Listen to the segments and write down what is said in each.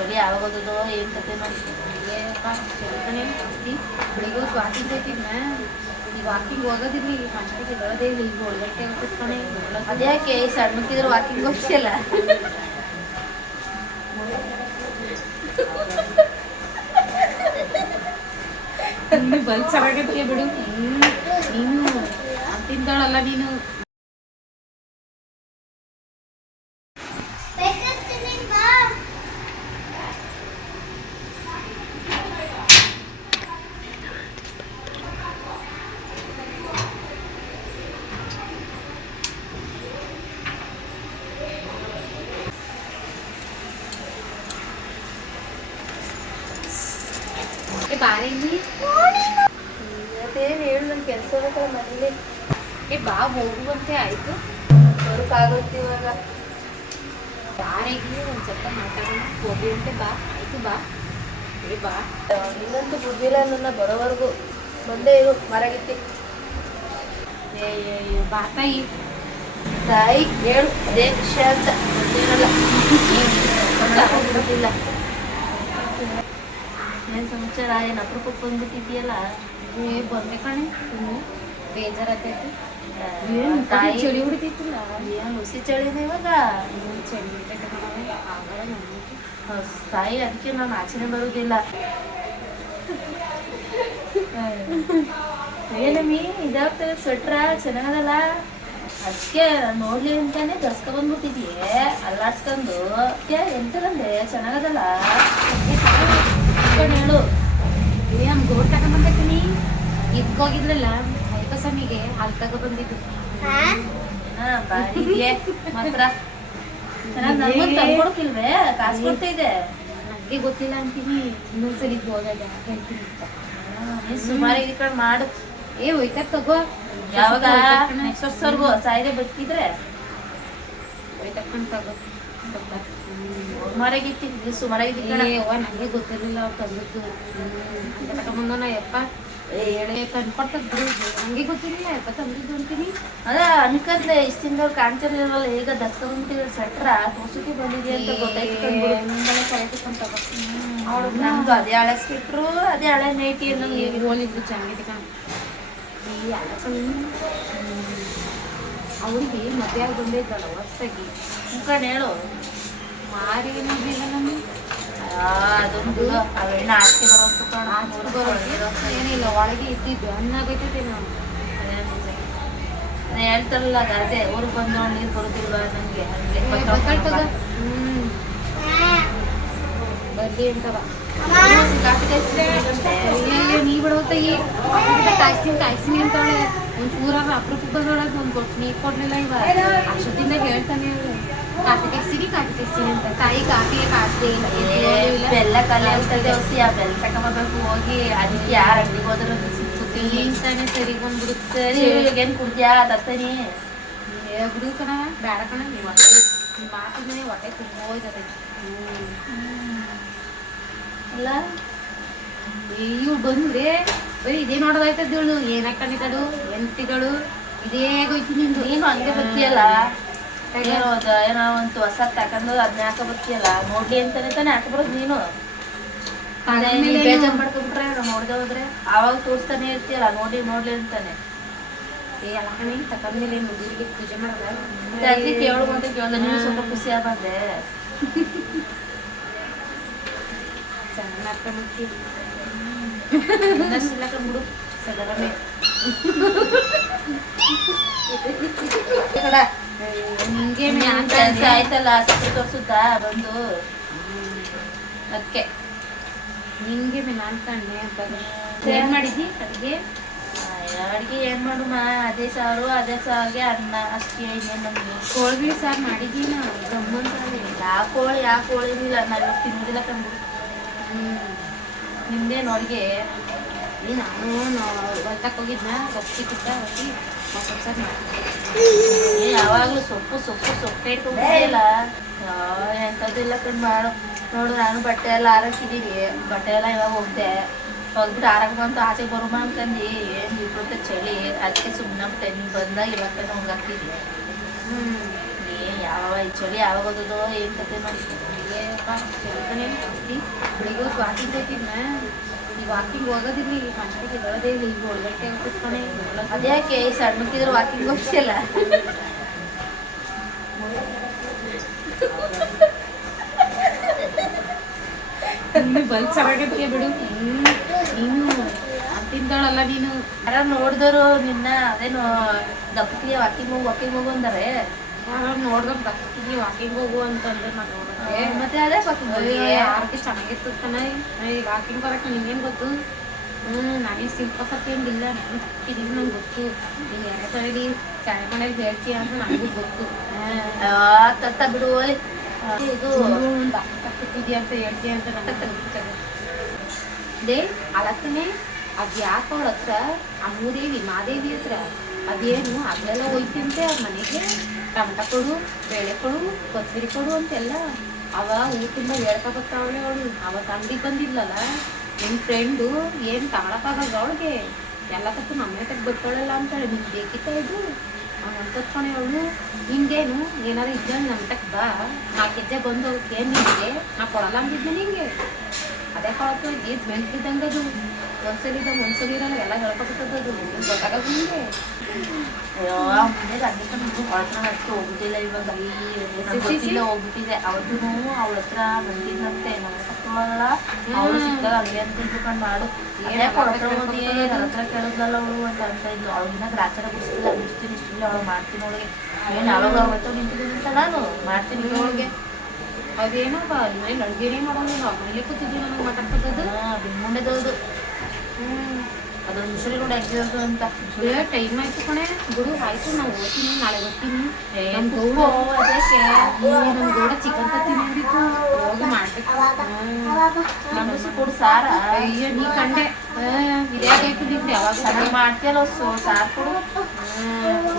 ಚಳಿ ಯಾವಾಗ ಓದೋದು ಏನು ಕತೆ ಮಾಡಿ ಚಳಿತಾನೆ ಜಾಸ್ತಿ ಬೆಳಿಗ್ಗೆ ವಾಕಿಂಗ್ ಹೋಗ್ತಿದ್ನ ಈ ವಾಕಿಂಗ್ ಹೋಗೋದಿರ್ಲಿ ಅಷ್ಟಕ್ಕೆ ಬರೋದೇ ಇಲ್ಲ ಈಗ ಒಳಗಟ್ಟೆ ಕೂತ್ಕೊಂಡೆ ಅದ್ಯಾಕೆ ಸಣ್ಣಕ್ಕಿದ್ರು ವಾಕಿಂಗ್ ಹೋಗ್ತಿಲ್ಲ ನೀನು ಬಲ್ ಚೆನ್ನಾಗತ್ತೆ ಬಿಡು ನೀನು ಅಂತಿದ್ದಾಳಲ್ಲ ನೀನು ಬಾರೇನಿ ಅದೇನು ಹೇಳು ನನ್ನ ಕೆಲಸ ಬೇಕಲ್ಲ ಮನೇಲಿ ಬಾ ಹೋಗುವಂತೆ ಆಯ್ತು ಬರೋಕ್ಕಾಗುತ್ತೆ ಇವಾಗ ಬಾರೇಗಿ ಒಂದು ಸ್ವಲ್ಪ ಮಾತಾಡೋಣ ಹೋಗುವಂತೆ ಬಾ ಆಯ್ತು ಬಾ ಬಾ ಇನ್ನಂತೂ ಬುದ್ಧಿಲ್ಲ ನನ್ನ ಬರೋವರೆಗೂ ಬಂದೇ ಇರು ಮರಗಿತ್ತಿ ಬಾ ತಾಯಿ ತಾಯಿ ಹೇಳು ಅದೇ ವಿಷಯ ಅಂತ ಗೊತ್ತೇನಲ್ಲ ಗೊತ್ತಿಲ್ಲ ಏನು ಸಮಾಚಾರ ಏನು ಅಪರೂಪಕ್ಕೆ ಬಂದ್ಬಿಟ್ಟಿದ್ಯಲ್ಲ ಬಂದೆ ಕಣೆ ಬೇಜಾರಾಗ್ತೈತಿ ತಾಯಿ ಚಳಿ ಹೊಡಿತೈತಿಲ್ಲ ಏನು ಹುಸಿ ಚಳಿನೇ ಇವಾಗ ಚಳಿ ಹೊಡಿತೈತೆ ಆಗಲ್ಲ ತಾಯಿ ಅದಕ್ಕೆ ನಾನು ಆಚೆನೆ ಬರೋದಿಲ್ಲ ಏನಮ್ಮಿ ಇದಾಗ್ತದೆ ಸ್ವೆಟ್ರ ಚೆನ್ನಾಗದಲ್ಲ ಅದಕ್ಕೆ ನೋಡ್ಲಿ ಅಂತಾನೆ ತರ್ಸ್ಕೊ ಬಂದ್ಬಿಟ್ಟಿದ್ಯೆ ಅಲ್ಲಾಡ್ಸ್ಕೊಂಡು ಎಂತದಂದೆ ಚೆನ್ನಾಗದಲ್ಲ ಹೇಳು ನಮ್ಮ ಗೋಡ್ ತಗೊಂಡ್ಬಂದೀನಿ ಇದ್ಕೋಗಿದ್ರಲ್ಲ ಹೈಕಸಮಿಗೆ ಹಾಲು ತಗೊಬಂದಿದ್ದು ಬಾಯಿಗೆ ಮಾತ್ರ ನನಗೂ ತಂದ್ಕೊಡಕಿಲ್ವೇ ಕಾಸು ಕೊಡ್ತಾ ಇದೆ ನನಗೆ ಗೊತ್ತಿಲ್ಲ ಅಂತೀನಿ ಇನ್ನೊಂದ್ಸಲಿ ಹೋದಾಗ ಹೇಳ್ತೀನಿ ಅಂತ ಸುಮಾರು ಇದಕ್ಕೆ ಮಾಡು ಹೋಯ್ತಾ ತಗೋ ಯಾವಾಗ ನೆಕ್ಸ್ಟ್ ವರ್ಷವರೆಗೂ ಸಾಯಿದೆ ಬದುಕಿದ್ರೆ ಹೋಯ್ತಕ್ಕಂಡು ತಗೋ ಸುಮಾರಾಗಿತ್ತು ಸುಮಾರಾಗಿದ್ದು ನನಗೆ ಗೊತ್ತಿರಲಿಲ್ಲ ಅವ್ರು ತಂದದ್ದು ಅಂತ ತಗೊಂಬಂದನ ಯಪ್ಪ ಹೇಳಿ ತಂದ್ಕೊಡ್ತದ ಬಿಡು ನನಗೆ ಗೊತ್ತಿರಲಿಲ್ಲ ಯಪ್ಪ ತಂದಿದ್ದು ಅಂತೀನಿ ಅದ ಅನ್ಕಂದ್ರೆ ಇಷ್ಟ ದಿನದವ್ರು ಕಾಣ್ತಿರ್ಲಿಲ್ವಲ್ಲ ಈಗ ದಸ್ಕೊಂಡ್ಬಿಟ್ಟಿದ್ರೆ ಸ್ವೆಟ್ರ ತೋರ್ಸಕ್ಕೆ ಬಂದಿದೆ ಅಂತ ಗೊತ್ತಾಯ್ತು ನಿಂದೆಲ್ಲ ಕರೆಕ್ಟ್ ಅವ್ರು ನಮ್ದು ಅದೇ ಹಳೆ ಸ್ವೆಟ್ರು ಅದೇ ಹಳೆ ನೈಟಿ ನಮ್ಗೆ ಹೋಲಿದ್ದು ಚೆನ್ನಾಗಿದೆ ಕಣ ಈ ಅವಳಿಗೆ ಮದುವೆ ಆಗಿ ಬಂದಿದ್ದಲ್ಲ ಹೊಸ್ತಾಗಿ ಮುಖಂಡು ಹೇಳು ಮಾರಿ ನೋಡ್ಲಿಲ್ಲ ನಾನು ಅದೊಂದು ಅವೆಣ್ಣ ಆಸ್ತಿ ಬರೋದು ಏನಿಲ್ಲ ಒಳಗೆ ಇದ್ದಿದ್ದು ಅನ್ನಾಗೈತೈತೆ ನಾವು ಅದೇ ಹೇಳ್ತಾರಲ್ಲ ಅದೇ ಊರಿಗೆ ಬಂದು ನೀರು ಬರೋದಿಲ್ವ ನನಗೆ ಬರ್ಲಿ ಅಂತವ ನೀ ಬಿಡೋತಾಗಿ ಕಾಯಿಸ್ತೀನಿ ಅಂತವಳೆ ಒಂದು ಪೂರಾಗ ಅಪರೂಪಕ್ಕೆ ಬಂದೊಳಗೆ ಒಂದು ಕೊಟ್ಟು ನೀರು ಕೊಡ್ಲಿಲ್ಲ ಇವಾಗ ಅಷ್ಟೊತ್ತಿಂದ ಹೇಳ್ತಾನೆ ಕಾಫಿ ತೆಗ್ಸಿನಿ ಅಂತ ತಾಯಿ ಕಾಫಿಗೆ ಕಾಸ್ದೇ ಇಲ್ಲ ಬೆಲ್ಲ ಕಲೆ ಅಂತದೆ ಹೊಸಿ ಆ ಬೆಲ್ಲ ತಗೊಂಬರ್ಬೇಕು ಹೋಗಿ ಅದಕ್ಕೆ ಯಾರ ಅಂಗಡಿಗೆ ಹೋದ್ರೆ ಸುತ್ತಿ ತಾನೇ ಸರಿ ಬಂದ್ಬಿಡುತ್ತೆ ಏನು ಕುಡ್ದ್ಯಾ ತತ್ತನಿ ಬಿಡು ಕಣ ಬೇಡ ಕಣ ನೀವು ಹೊಟ್ಟೆ ನಿಮ್ಮ ಮಾತಿದ್ರೆ ಹೊಟ್ಟೆ ತುಂಬ ಹೋಯ್ತದೆ ಅಲ್ಲ ಇವು ಬಂದ್ರೆ ಬರೀ ಇದೇ ನೋಡೋದಾಯ್ತದ್ದು ಏನಕ್ಕಣಿತದು ಎಂತಿಗಳು ಇದೇ ಹೋಯ್ತು ನಿಂದು ನೀನು ಹಂಗೆ ಬರ್ತೀಯಲ್ಲ ಏನೋ ಒಂದು ಹೊಸ ತಗೊಂಡು ಅದನ್ನ ಹಾಕ ಬರ್ತೀಯಲ್ಲ ನೋಡ್ಲಿ ಅಂತಾನೆ ತಾನೆ ಹಾಕ ಬರೋದು ನೀನು ಬೇಜಾರು ಮಾಡ್ಕೊಬಿಟ್ರೆ ನೋಡ್ದೆ ಹೋದ್ರೆ ಆವಾಗ ತೋರಿಸ್ತಾನೆ ಇರ್ತೀಯಲ್ಲ ನೋಡ್ಲಿ ಅಂತಾನೆ ಎಲ್ಲ ಕಣಿ ತಕೊಂಡ್ಮೇಲೆ ಮುಗಿಲಿಗೆ ಪೂಜೆ ಮಾಡೋದ ಅದಕ್ಕೆ ಕೇಳು ಅಂತ ಕೇಳ್ದೆ ನೀವು ಸ್ವಲ್ಪ ಖುಷಿ ಆಗಂದೆ ಚೆನ್ನಾಗಿ ಅರ್ಥ ಮಾಡ್ತೀವಿ ಇನ್ನಷ್ಟಿಲ್ಲ ಕಂಬಿಡು ಸದರಮೇ ನಿಂಗೆ ಕೆಲಸ ಆಯ್ತಲ್ಲ ಸಕ್ಕರೆ ತೋರ್ಸುತ್ತಾ ಬಂದು ಅದಕ್ಕೆ ನಿಂಗೆ ನಾನು ಕಂಡೆ ಏನ್ ಮಾಡಿದ್ದಿ ಅಡುಗೆ ಅಡುಗೆ ಏನು ಮಾಡುಮ್ಮ ಅದೇ ಸಾರಿಗೆ ಅನ್ನ ಅಷ್ಟೇ ಇನ್ನೇನು ನಮಗೆ ಕೋಳಿ ಸಾರು ಮಾಡಿದ್ದೀವಿ ನಾವು ಗಮ್ಮನ್ ಸಾರಿ ಯಾವ ಕೋಳಿನಿಲ್ಲ ನಾವು ತಿನ್ನೋದಿಲ್ಲ ಕಂಡು ನಿಮ್ದೇನು ಅಡುಗೆ ನಾನು ಹೊಲ್ತಕ್ಕೆ ಹೋಗಿದ್ನ ಸೊಪ್ಪು ಕಿತ್ತ ಹೋಗಿ ಮಸಾಲೆ ಸಾರು ಮಾಡ್ತೀನಿ ಯಾವಾಗಲೂ ಸೊಪ್ಪು ಇಟ್ಕೊಂಡಿಲ್ಲ ಎಂಥದ್ದಿಲ್ಲ ಕಂಡು ಮಾಡು ನೋಡು ನಾನು ಬಟ್ಟೆ ಎಲ್ಲ ಹಾರಾಕಿದ್ದೀವಿ ಬಟ್ಟೆ ಎಲ್ಲ ಇವಾಗ ಹೋಗ್ದೆ ಹೋಗ್ಬಿಟ್ಟು ಆರಾಮ ಅಂತ ಆಚೆ ಬರುಮ ಅನ್ಕಂಡು ಏನು ಇಟ್ಬಿಟ್ಟು ಚಳಿ ಅದಕ್ಕೆ ಸುಮ್ಮನೆ ಬಿಟ್ಟೆ ನೀವು ಬಂದಾಗ ಇವಾಗ ನಮ್ಗೆ ಹಾಕ್ತಿದ್ದೆ ಯಾವ ಈ ಚಳಿ ಯಾವಾಗ ಓದೋದು ಏನು ಕತೆ ಮಾಡಿ ಚಳಿತಾನೆ ಐತಿ ಬೆಳಿಗ್ಗೆ ಹೊತ್ತು ವಾಕಿಂಗ್ ಐತಿದ್ನ ಈ ವಾಕಿಂಗ್ ಹೋಗೋದಿಲ್ಲ ಈ ಗಂಟೆಗೆ ಎದ್ದೋದೇ ಇಲ್ಲ ಈಗ 7 ಗಂಟೆ ಕೂತ್ಕೊಂಡೆ ಅದ್ಯಾಕೆ ಈ ಸಣ್ಣಕ್ಕಿದ್ರು ವಾಕಿಂಗ್ ಹೋಗ್ತಿಯಲ್ಲ ನೀನು ಬಲ್ ಚೆನ್ನಾಗೈತೆ ಬಿಡು ನೀನು ಅಂತಿದ್ದಾಳಲ್ಲ ನೀನು ಯಾರು ನೋಡಿದ್ರು ನಿನ್ನ ಅದೇನು ದಪ್ಪತಿಗೆ ವಾಕಿಂಗ್ ಹೋಗು ಅಂದರೆ ಯಾರು ನೋಡ್ದಾಗ ದಕ್ಕಿಗೆ ವಾಕಿಂಗ್ ಹೋಗು ಅಂತಂದ್ರೆ ನಾನು ನೋಡೋಕ್ಕೆ ಮತ್ತೆ ಅದೇ ವಾಕಿಂಗ್ ಯಾರಿಗೆ ಚೆನ್ನಾಗಿತ್ತು ಕಣ ಈ ವಾಕಿಂಗ್ ಬರಕ್ಕೆ ನಿಂಗೇನು ಗೊತ್ತು ನಾನೇ ಸಿಲ್ಪಕ್ಕೇನಿಲ್ಲ ಇದೀನಿ ನಂಗೆ ಗೊತ್ತು ನೀನು ಯಾರ ತಳಿ ಚಾಯ್ ಮನೇಲಿ ಹೇಳ್ತೀಯ ಅಂತ ನನಗೂ ಗೊತ್ತು ತತ್ತ ಬಿಡು ಇದು ತಪ್ಪಿಟ್ಟಿದ್ಯಾ ಅಂತ ಹೇಳ್ತೀಯ ಅಂತ ನನಗೆ ಗೊತ್ತಿದೆ ದೇ ಅಳಕ್ಕನೆ ಅದು ಯಾಕೆ ಅವಳ ಹತ್ರ ಅಮ್ಮೂದೇವಿ ಮಾದೇವಿ ಹತ್ರ ಅದೇನು ಅಲ್ಲೆಲ್ಲ ಹೋಯ್ತಿಂತೆ ಅವ್ರ ಮನೆಗೆ ಟಮಟ ಕೊಡು ಬೇಳೆ ಕೊಡು ಕೊತ್ತಂಬರಿ ಕೊಡು ಅಂತೆಲ್ಲ ಅವ ಊಟ ತುಂಬ ಹೇಳ್ಕೊಬತ್ತಾವಳೆ ಅವಳು ಅವತ್ತು ಅಂಗಡಿಗೆ ಬಂದಿದ್ಲಲ್ಲ ನಿಮ್ಮ ಫ್ರೆಂಡು ಏನು ತಗೊಳಕ್ಕಾಗಲ್ಲ ಅವಳಿಗೆ ಎಲ್ಲ ತಪ್ಪು ನಮ್ಮ ಹತ್ರಕ್ಕೆ ಬರ್ತಾಳಲ್ಲ ಅಂತಾಳೆ ನಿಮ್ಗೆ ಬೇಕಿತ್ತ ಇದು ಅಂತತ್ಕೊಣೆ ಅವಳು ಹಿಂಗೇನು ಏನಾದ್ರು ಇದ್ದಂಗೆ ನಮ್ಮ ತಕ್ಕ ಬಾ 4 ಹೆಜ್ಜೆ ಬಂದು ಏನು ನಿಮಗೆ ನಾ ಕೊಡಲ್ಲ ಅಂದಿದ್ದೆ ನಿಂಗೆ ಅದೇ ಕೊಳಕ್ಕೆ ಇದು ಮೆಂಟಿದ್ದಂಗೆ ಅದು ಒಂದ್ಸಲಿ ಇರಲ್ಲ ಎಲ್ಲ ಹೇಳ್ಕೊಬಿಟ್ಟದ್ದು ಅದು ಗೊತ್ತಾಗದು ನಿಮಗೆ ಅಯ್ಯೋ ಮುಂದೆ ಅದಕ್ಕೆ ನಮಗೂ ಹೊರತನ ಅಷ್ಟು ಹೋಗುದಿಲ್ಲ ಇವಾಗ ಗೊತ್ತಿಲ್ಲ ಹೋಗ್ಬಿಟ್ಟಿದೆ ಅವತ್ತು ಅವಳ ಹತ್ರ ಬಂದಿದ್ದಂತೆ ನಮ್ಮ ತಕ್ಕೊಳ್ಳಲ್ಲ ಅವಳು ಸಿಕ್ಕಾಗ ಹಂಗೆ ಅಂತ ತಿಳ್ಕೊಂಡು ಮಾಡು ಏನೇ ಕೊಡತ್ರ ಹೋಗಿ ನನ್ನ ಹತ್ರ ಕೇಳಿದ್ಲಲ್ಲ ಅವಳು ಅಂತ ಇದ್ಲು ಅವಳಿನ ಗ್ರಾಚಾರ ಬಿಡಿಸ್ತಿಲ್ಲ ಬಿಡಿಸ್ತೀನಿ ಇಷ್ಟಿಲ್ಲ ಅವಳು ಮಾಡ್ತೀನಿ ಅವಳಿಗೆ ಏನು ಅವಾಗ ಅವತ್ತು ನಿಂತಿದ್ದೀನಿ ಅಂತ ನಾನು ಮಾಡ್ತೀನಿ ಅವಳಿಗೆ ಅದೇನಪ್ಪ ಅಲ್ಲಿ ಅಡುಗೆನೇ ಮಾಡೋಂಗಿಲ್ಲ ಮನೇಲೆ ಕೂತಿದ್ವಿ ನನಗೆ ಮಾತಾಡ್ಕೊತದ್ದು ಬಿಂಗುಂಡೆದದು ಅದೊಂದು ಮುಸುರಿ ಕೂಡ ಹಾಕಿರೋದು ಅಂತ ಟೈಮ್ ಆಯ್ತು ಕಣೆ ಬಿಡು ಆಯ್ತು ನಾವು ಓದ್ತೀನಿ ನಾಳೆ ಓದ್ತೀನಿ ನಮ್ಮ ಗೌಡ ಚಿಕನ್ ತತ್ತೀನಿ ಅಂದಿತ್ತು ಹೋಗಿ ಮಾಡ್ಬೇಕು ನಮಗೂ ಕೊಡು ಸಾರ ಅಯ್ಯೋ ನೀ ಕಂಡೆ ಇದಾಗೈತು ನಿಂದು ಯಾವಾಗ ಚೆನ್ನಾಗಿ ಮಾಡ್ತೀಯಲ್ಲ ಸಾರು ಕೊಡು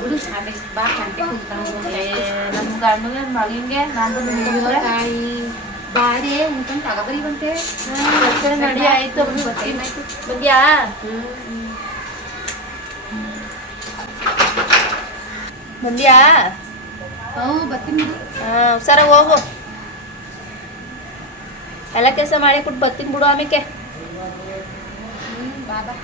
ಬಿಡು ಅದೇ ಬಾ ಗಂಟೆ ಕುಂತ್ಕೊಂಡು ನಮ್ಮ ಗಂಡಗೆ ಮಗನಿಗೆ ನಾನು ತಾಯಿ ಬಾರೇ ಉಂಟಂತ ತಗೋಬರಿವಂತೆ ನಡಿ ಆಯ್ತು ಏನಾಯ್ತು ಬಂದ್ಯಾ ಬಂದ್ಯಾ ಬರ್ತೀನಿ ಸರ ಹೋಗು ಎಲ್ಲ ಕೆಲಸ ಮಾಡಿ ಕೊಟ್ಟು ಬರ್ತೀನಿ ಬಿಡು ಆಮೇಲೆ ಬಾಬಾ